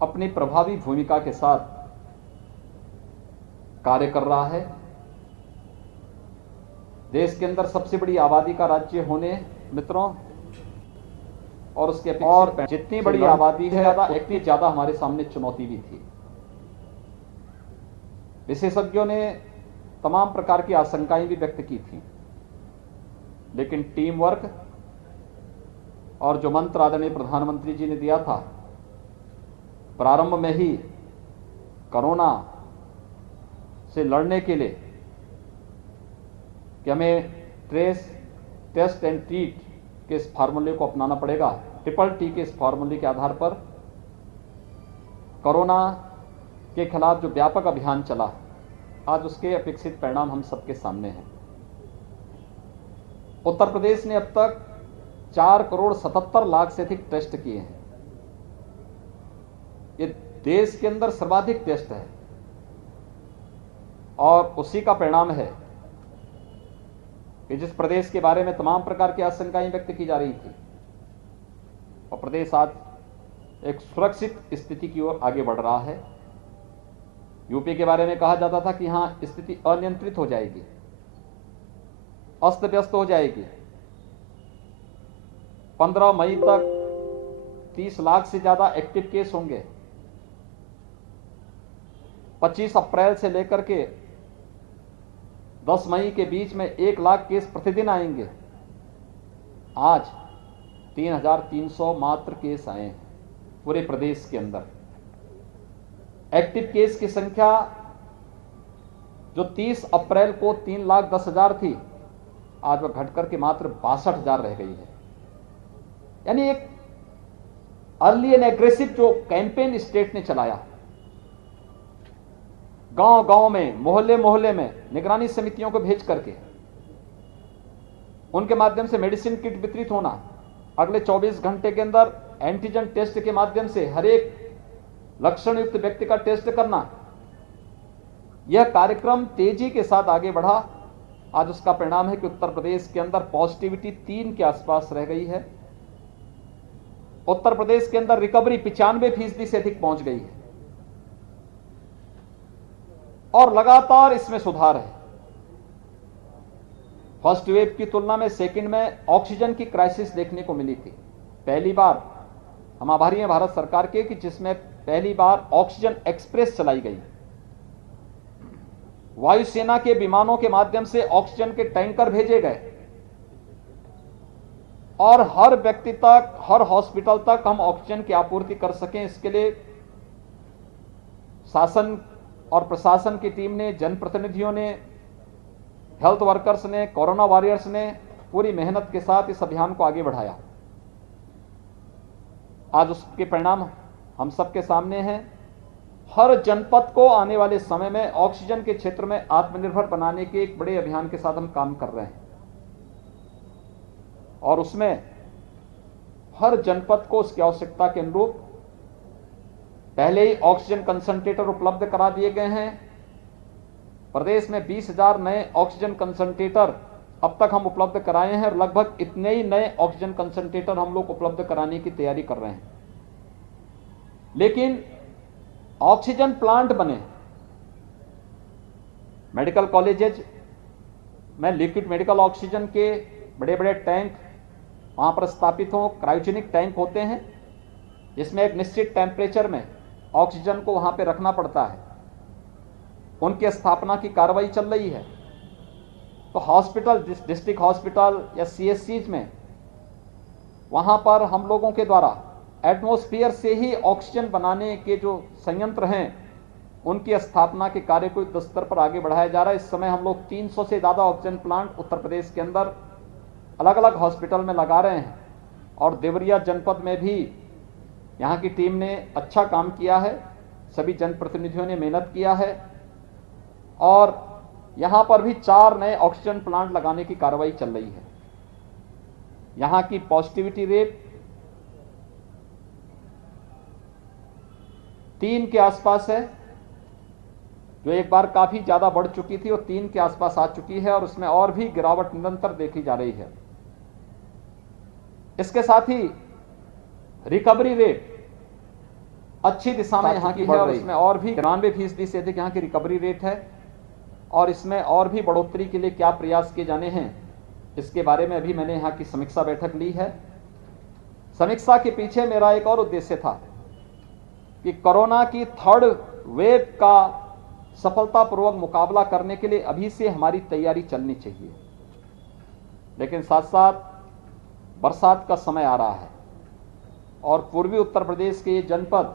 अपनी प्रभावी भूमिका के साथ कार्य कर रहा है। देश के अंदर सबसे बड़ी आबादी का राज्य होने मित्रों और उसके और जितनी बड़ी आबादी है उतनी ज्यादा हमारे सामने चुनौती भी थी। विशेषज्ञों ने तमाम प्रकार की आशंकाएं भी व्यक्त की थी, लेकिन टीम वर्क और जो मंत्र आदरणीय प्रधानमंत्री जी ने दिया था प्रारंभ में ही कोरोना से लड़ने के लिए कि हमें ट्रेस, टेस्ट एंड ट्रीट के इस फार्मूले को अपनाना पड़ेगा, ट्रिपल टी के इस फार्मूले के आधार पर कोरोना के खिलाफ जो व्यापक अभियान चला, आज उसके अपेक्षित परिणाम हम सबके सामने हैं। उत्तर प्रदेश ने अब तक 4,77,00,000 से अधिक टेस्ट किए हैं। ये देश के अंदर सर्वाधिक टेस्ट है और उसी का परिणाम है कि जिस प्रदेश के बारे में तमाम प्रकार की आशंकाएं व्यक्त की जा रही थी और प्रदेश आज एक सुरक्षित स्थिति की ओर आगे बढ़ रहा है। यूपी के बारे में कहा जाता था कि यहां स्थिति अनियंत्रित हो जाएगी, अस्त व्यस्त हो जाएगी। 15 मई तक 30 लाख से ज्यादा एक्टिव केस होंगे। 25 अप्रैल से लेकर के 10 मई के बीच में 1 लाख केस प्रतिदिन आएंगे। आज 3,300 मात्र केस आए हैं पूरे प्रदेश के अंदर। एक्टिव केस की संख्या जो 30 अप्रैल को 3,10,000 थी, आज वह घटकर के मात्र 62,000 रह गई है। यानी एक अर्ली एंड एग्रेसिव जो कैंपेन स्टेट ने चलाया, गांव गांव में, मोहल्ले मोहल्ले में निगरानी समितियों को भेज करके उनके माध्यम से मेडिसिन किट वितरित होना, अगले 24 घंटे के अंदर एंटीजन टेस्ट के माध्यम से हर एक लक्षण युक्त व्यक्ति का टेस्ट करना, यह कार्यक्रम तेजी के साथ आगे बढ़ा। आज उसका परिणाम है कि उत्तर प्रदेश के अंदर पॉजिटिविटी 3 के आसपास रह गई है। उत्तर प्रदेश के अंदर रिकवरी 95% से अधिक पहुंच गई है और लगातार इसमें सुधार है। फर्स्ट वेव की तुलना में सेकंड में ऑक्सीजन की क्राइसिस देखने को मिली थी। पहली बार हम आभारी हैं भारत सरकार के कि जिसमें पहली बार ऑक्सीजन एक्सप्रेस चलाई गई। वायुसेना के विमानों के माध्यम से ऑक्सीजन के टैंकर भेजे गए और हर व्यक्ति तक, हर हॉस्पिटल तक हम ऑक्सीजन की आपूर्ति कर सकें, इसके लिए शासन और प्रशासन की टीम ने, जनप्रतिनिधियों ने, हेल्थ वर्कर्स ने, कोरोना वॉरियर्स ने पूरी मेहनत के साथ इस अभियान को आगे बढ़ाया। आज उसके परिणाम हम सबके सामने हैं। हर जनपद को आने वाले समय में ऑक्सीजन के क्षेत्र में आत्मनिर्भर बनाने के एक बड़े अभियान के साथ हम काम कर रहे हैं और उसमें हर जनपद को उसकी आवश्यकता के अनुरूप पहले ही ऑक्सीजन कंसंट्रेटर उपलब्ध करा दिए गए हैं। प्रदेश में 20,000 नए ऑक्सीजन कंसंट्रेटर अब तक हम उपलब्ध कराए हैं और लगभग इतने ही नए ऑक्सीजन कंसंट्रेटर हम लोग उपलब्ध कराने की तैयारी कर रहे हैं। लेकिन ऑक्सीजन प्लांट बने, मेडिकल कॉलेजेज में लिक्विड मेडिकल ऑक्सीजन के बड़े बड़े टैंक वहां पर स्थापित हो। क्रायोजेनिक टैंक होते हैं जिसमें एक निश्चित टेम्परेचर में ऑक्सीजन को वहां पे रखना पड़ता है। उनकी स्थापना की कार्रवाई चल रही है। तो हॉस्पिटल, डिस्ट्रिक्ट हॉस्पिटल या सीएससीज में वहां पर हम लोगों के द्वारा एटमॉस्फेयर से ही ऑक्सीजन बनाने के जो संयंत्र हैं उनकी स्थापना के कार्य को युद्ध स्तर पर आगे बढ़ाया जा रहा है। इस समय हम लोग 300 से ज्यादा ऑक्सीजन प्लांट उत्तर प्रदेश के अंदर अलग अलग हॉस्पिटल में लगा रहे हैं और देवरिया जनपद में भी यहाँ की टीम ने अच्छा काम किया है। सभी जनप्रतिनिधियों ने मेहनत किया है और यहाँ पर भी 4 नए ऑक्सीजन प्लांट लगाने की कार्रवाई चल रही है। यहाँ की पॉजिटिविटी रेट 3 के आसपास है, जो एक बार काफी ज्यादा बढ़ चुकी थी और 3 के आसपास आ चुकी है और उसमें और भी गिरावट निरंतर देखी जा रही है। इसके साथ ही रिकवरी रेट अच्छी दिशा में यहाँ की बढ़ रही है। इसमें और भी 93% से अधिक यहाँ की रिकवरी रेट है और इसमें और भी बढ़ोतरी के लिए क्या प्रयास किए जाने हैं, इसके बारे में अभी मैंने यहाँ की समीक्षा बैठक ली है। समीक्षा के पीछे मेरा एक और उद्देश्य था कि कोरोना की थर्ड वेव का सफलतापूर्वक मुकाबला करने के लिए अभी से हमारी तैयारी चलनी चाहिए, लेकिन साथ साथ बरसात का समय आ रहा है और पूर्वी उत्तर प्रदेश के ये जनपद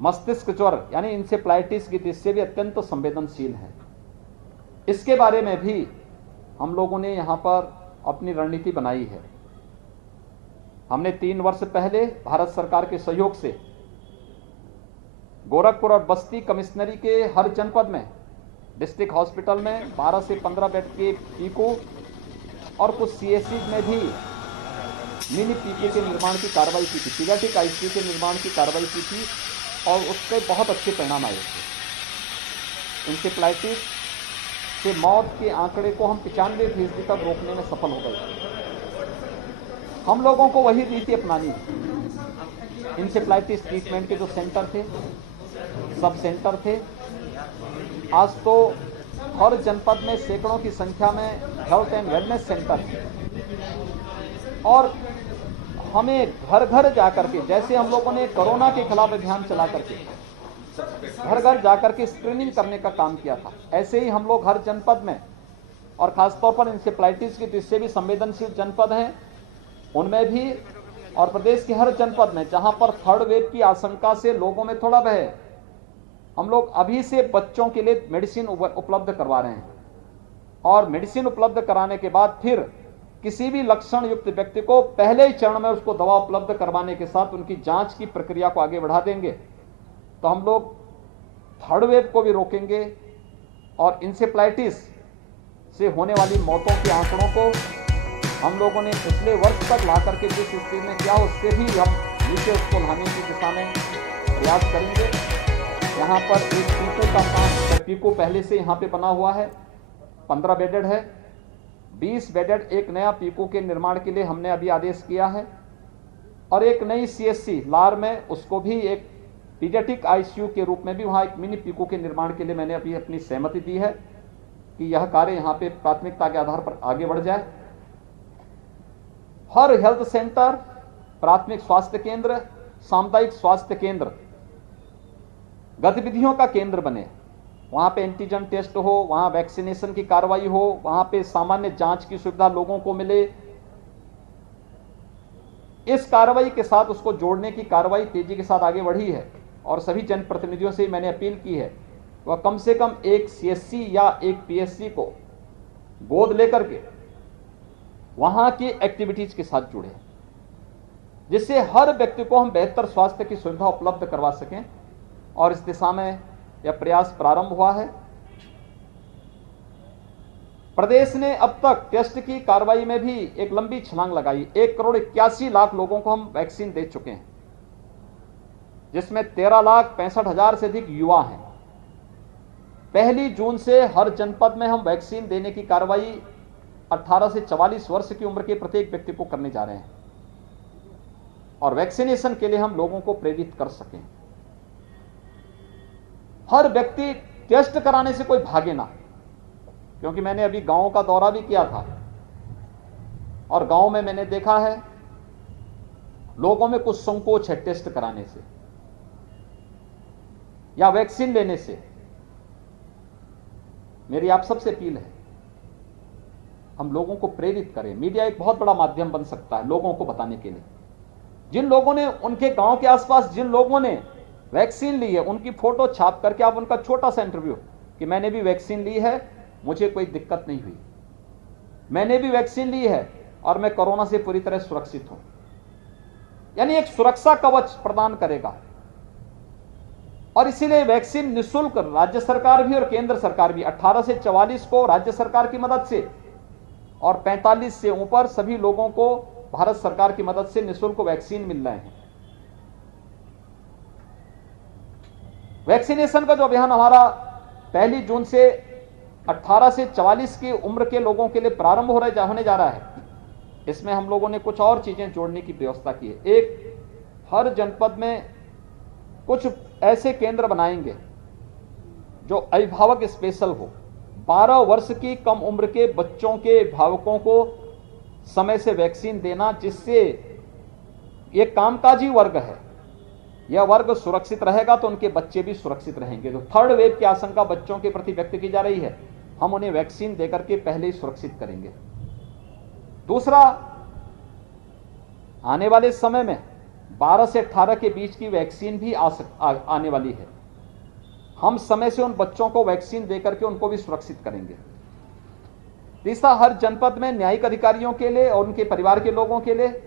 मस्तिष्क ज्वर यानी इंसेफ्लाइटिस की दृष्टि से भी अत्यंत संवेदनशील है। इसके बारे में भी हम लोगों ने यहां पर अपनी रणनीति बनाई है। हमने 3 वर्ष पहले भारत सरकार के सहयोग से गोरखपुर और बस्ती कमिश्नरी के हर जनपद में डिस्ट्रिक्ट हॉस्पिटल में 12 से 15 बेड के पीको और कुछ सीएससी में भी मिनी पीको के निर्माण की कार्रवाई की थी, पीडियाट्रिक आईसीयू के निर्माण की कार्रवाई की थी और उसके बहुत अच्छे परिणाम आए थे। इंसेफ्लाइटिस से मौत के आंकड़े को हम 95% तक रोकने में सफल हो गए। हम लोगों को वही रीति अपनानी है। इंसेफ्लाइटिस ट्रीटमेंट के जो सेंटर थे, सब सेंटर थे, आज तो हर जनपद में सैकड़ों की संख्या में हेल्थ एंड वेलनेस सेंटर है और हमें घर घर जाकर के, जैसे हम लोगों ने कोरोना के खिलाफ अभियान चला करके घर घर जाकर के स्क्रीनिंग करने का काम किया था, ऐसे ही हम लोग हर जनपद में और खासतौर पर इंसेफ्लाइटिस की दृष्टि से भी संवेदनशील जनपद हैं उनमें भी और प्रदेश के हर जनपद में जहां पर थर्ड वेव की आशंका से लोगों में थोड़ा भय है, हम लोग अभी से बच्चों के लिए मेडिसिन उपलब्ध करवा रहे हैं और मेडिसिन उपलब्ध कराने के बाद फिर किसी भी लक्षण युक्त व्यक्ति को पहले ही चरण में उसको दवा उपलब्ध करवाने के साथ उनकी जांच की प्रक्रिया को आगे बढ़ा देंगे, तो हम लोग थर्ड वेव को भी रोकेंगे और इंसेफ्लाइटिस से होने वाली मौतों के आंकड़ों को हम लोगों ने पिछले वर्ष तक ला करके जिस स्थिति में किया उससे भी हम नीचे उसको लाने की दिशा में प्रयास करेंगे। यहाँ पर एक पीको का काम, पीको पहले से यहाँ पे बना हुआ है, 15 बेडेड है, 20 बेडेड एक नया पीको के निर्माण के लिए हमने अभी आदेश किया है और एक नई सीएससी लार में उसको भी एक पीडियाट्रिक आईसीयू के रूप में भी वहाँ एक मिनी पीको के निर्माण के लिए मैंने अभी अपनी सहमति दी है कि यह कार्य यहाँ पे प्राथमिकता के आधार पर आगे बढ़ जाए। हर हेल्थ सेंटर, प्राथमिक स्वास्थ्य केंद्र, सामुदायिक स्वास्थ्य केंद्र गतिविधियों का केंद्र बने, वहां पे एंटीजन टेस्ट हो, वहां वैक्सीनेशन की कार्रवाई हो, वहां पे सामान्य जांच की सुविधा लोगों को मिले। इस कार्रवाई के साथ उसको जोड़ने की कार्रवाई तेजी के साथ आगे बढ़ी है और सभी जनप्रतिनिधियों से मैंने अपील की है वह कम से कम एक सीएससी या एक पीएससी को गोद लेकर के वहां की एक्टिविटीज के साथ जुड़े, जिससे हर व्यक्ति को हम बेहतर स्वास्थ्य की सुविधा उपलब्ध करवा सकें और इस दिशा में यह प्रयास प्रारंभ हुआ है। प्रदेश ने अब तक टेस्ट की कार्रवाई में भी एक लंबी छलांग लगाई। 1,81,00,000 लोगों को हम वैक्सीन दे चुके हैं, जिसमें 13,65,000 से अधिक युवा हैं। 1 जून से हर जनपद में हम वैक्सीन देने की कार्रवाई 18 से 44 वर्ष की उम्र के प्रत्येक व्यक्ति को करने जा रहे हैं और वैक्सीनेशन के लिए हम लोगों को प्रेरित कर सकें। हर व्यक्ति टेस्ट कराने से कोई भागे ना, क्योंकि मैंने अभी गांव का दौरा भी किया था और गांव में मैंने देखा है लोगों में कुछ संकोच है टेस्ट कराने से या वैक्सीन लेने से। मेरी आप सबसे अपील है हम लोगों को प्रेरित करें। मीडिया एक बहुत बड़ा माध्यम बन सकता है लोगों को बताने के लिए। जिन लोगों ने, उनके गांव के आसपास जिन लोगों ने वैक्सीन ली है, उनकी फोटो छाप करके आप उनका छोटा सा इंटरव्यू कि मैंने भी वैक्सीन ली है, मुझे कोई दिक्कत नहीं हुई, मैंने भी वैक्सीन ली है और मैं कोरोना से पूरी तरह सुरक्षित हूं, यानी एक सुरक्षा कवच प्रदान करेगा। और इसीलिए वैक्सीन निःशुल्क राज्य सरकार भी और केंद्र सरकार भी 18 से 44 को राज्य सरकार की मदद से और 45 से ऊपर सभी लोगों को भारत सरकार की मदद से निःशुल्क वैक्सीन मिल रहे हैं। वैक्सीनेशन का जो अभियान हमारा 1 जून से 18 से 44 की उम्र के लोगों के लिए प्रारंभ होने जा रहा है, इसमें हम लोगों ने कुछ और चीजें जोड़ने की व्यवस्था की है। एक, हर जनपद में कुछ ऐसे केंद्र बनाएंगे जो अभिभावक स्पेशल हो। 12 वर्ष की कम उम्र के बच्चों के अभिभावकों को समय से वैक्सीन देना, जिससे ये कामकाजी वर्ग है, यह वर्ग सुरक्षित रहेगा तो उनके बच्चे भी सुरक्षित रहेंगे। तो थर्ड वेव की आशंका बच्चों के प्रति व्यक्त की जा रही है, हम उन्हें वैक्सीन देकर के पहले ही सुरक्षित करेंगे। दूसरा, आने वाले समय में 12 से 18 के बीच की वैक्सीन भी आने वाली है। हम समय से उन बच्चों को वैक्सीन देकर के उनको भी सुरक्षित करेंगे। तीसरा, हर जनपद में न्यायिक अधिकारियों के लिए और उनके परिवार के लोगों के लिए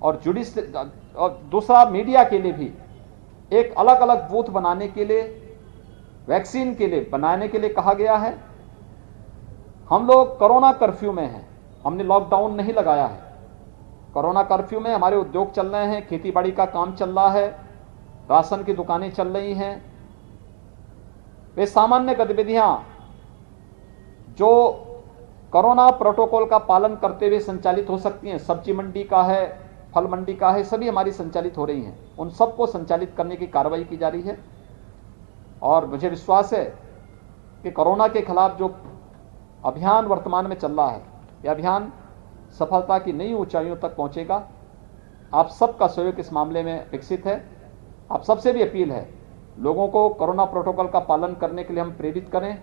और दूसरा मीडिया के लिए भी एक अलग अलग बूथ बनाने के लिए, वैक्सीन के लिए बनाने के लिए कहा गया है। हम लोग कोरोना कर्फ्यू में हैं, हमने लॉकडाउन नहीं लगाया है। कोरोना कर्फ्यू में हमारे उद्योग चल रहे हैं, खेती बाड़ी का काम चल रहा है, राशन की दुकानें चल रही हैं। वे सामान्य गतिविधियां जो कोरोना प्रोटोकॉल का पालन करते हुए संचालित हो सकती हैं, सब्जी मंडी का है, फल मंडी का है, सभी हमारी संचालित हो रही हैं। उन सबको संचालित करने की कार्रवाई की जा रही है और मुझे विश्वास है कि कोरोना के खिलाफ जो अभियान वर्तमान में चल रहा है, यह अभियान सफलता की नई ऊंचाइयों तक पहुंचेगा। आप सबका सहयोग इस मामले में विकसित है। आप सबसे भी अपील है, लोगों को कोरोना प्रोटोकॉल का पालन करने के लिए हम प्रेरित करें।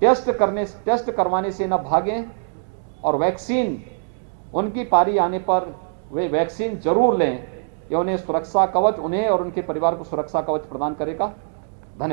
टेस्ट करवाने से न भागें और वैक्सीन उनकी पारी आने पर वे वैक्सीन जरूर लें। यह उन्हें सुरक्षा कवच, उन्हें और उनके परिवार को सुरक्षा कवच प्रदान करेगा।